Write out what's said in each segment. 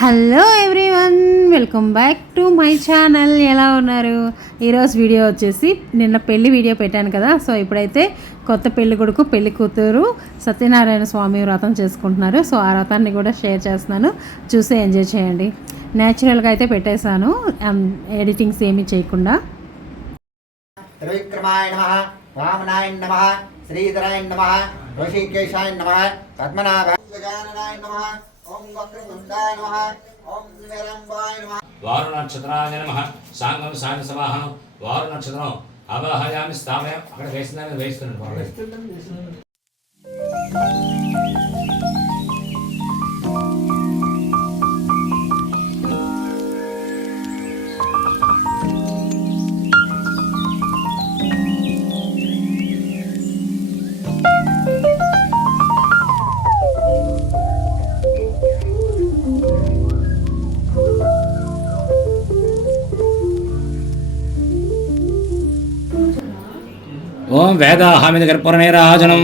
Hello everyone, welcome back to my channel. ఎలా ఉన్నారు? ఈరోజు వీడియో వచ్చేసి నిన్న పెళ్లి వీడియో పెట్టాను కదా. సో ఇప్పుడైతే కొత్త పెళ్లి కొడుకు పెళ్లి కూతురు సత్యనారాయణ స్వామి వ్రతం చేసుకుంటున్నారు. సో ఆ వ్రతాన్ని కూడా షేర్ చేస్తున్నాను, చూసి ఎంజాయ్ చేయండి. న్యాచురల్గా అయితే పెట్టేశాను, ఎడిటింగ్స్ ఏమీ చేయకుండా. త్రివిక్రమాయ నమః, వామనాయ నమః, శ్రీధరాయ నమః, ఋషికేశాయ నమః, పద్మనాభ గజాననాయ నమః, ఓం వక్రతుండాయ నమః, ఓం నిరంబాయ నమః. వారు నక్షత్రాయ నమః. సాంగం సాంగ సమాహనం. వారు నక్షత్రం అవహయామి స్థామయం. అక్కడ వేసిందని వేస్తున్నాడు. ఓం వేదాహమిది కర్పూరనీరాజనం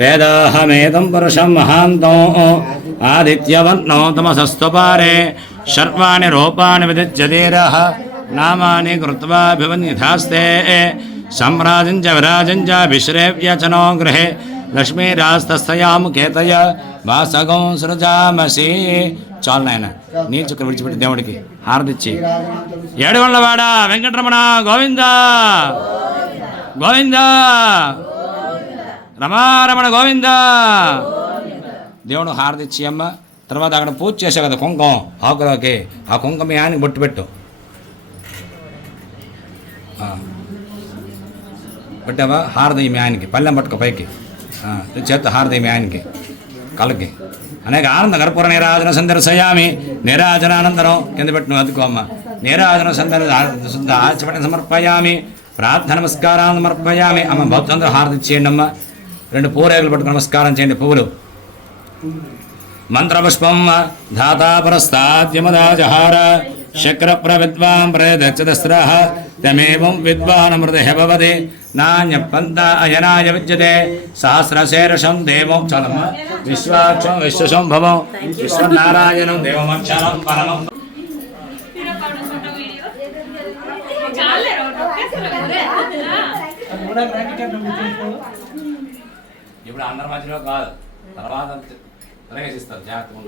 వేదాహమేకం పురుషం మహాంతం ఆదిత్యవర్ణో తమసస్త్వపారే శర్వాణి రూపాణి విదిత్యధీరః నామాని కృత్వాభివన్యథాస్తే సంరాజంచ విరాజంచ విశ్రేవ్యచనో గృహే లక్ష్మీరాస్తస్తయాము కేతయ వాసగం సృజామసి. చాలు నాయన, నీళ్ళు చుక్క విడిచిపెట్టి దేవుడికి హారతిచ్చి. ఏడుగొండలవాడ వెంకటరమణ గోవింద గోవింద, రమారమణ గోవింద. దేవుడు హారతిచ్చి అమ్మ. తర్వాత అక్కడ పూజ చేసావు కదా కుంకుమ ఆకులోకి, ఆ కుంకుమ మీ ఆయనకి బొట్టు పెట్టు. పెట్టావా? హారది మీ ఆయనకి, పల్లెం పట్టుకో పైకి, చేత్తో హారది మీ ఆయనకి కళ్ళకి. అనేక ఆనంద కర్పూర నీరాజన సందర్శయామి. నీరాజనానంతరం కింద పెట్టిన అదుకో అమ్మ. నీరాజన శుద్ధ ఆచమని సమర్పయామి. ప్రార్థన నమస్కారాన్ని సమర్పయామి. అమ్మ భక్తులందరూ హారతి చేయండి అమ్మ. 2 పూరేగులు పట్టుకుని నమస్కారం చేయండి. పువ్వులు మంత్రపుష్పం ధాతాపరస్తాద్యమదాజహార శక్ర ప్రవిద్వాం ప్రదక్షితస్ర తమేవం విద్వానమృత భవతి నాణ్యపంత అయనాయ విద్యతే సహస్రశేషం దేవం. చలమ్మ. విశ్వాక్షం విశ్వశంభవం విశ్వనారాయణం దేవమక్షరం పరమం. ఇప్పుడు అందరి మధ్యలో కాదు, తర్వాత ప్రవేశిస్తారు. జాగ్రత్తగా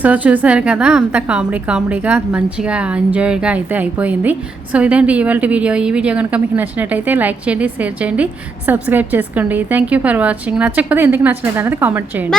సో చూసారు కదా, అంత కామెడీగా మంచిగా ఎంజాయ్గా అయితే అయిపోయింది. సో ఇదండి ఇవాళ వీడియో. ఈ వీడియో కనుక మీకు నచ్చినట్టయితే లైక్ చేయండి, షేర్ చేయండి, సబ్స్క్రైబ్ చేసుకోండి. Thank you for watching. నచ్చకపోతే ఎందుకు నచ్చలేదు అనేది కామెంట్ చేయండి.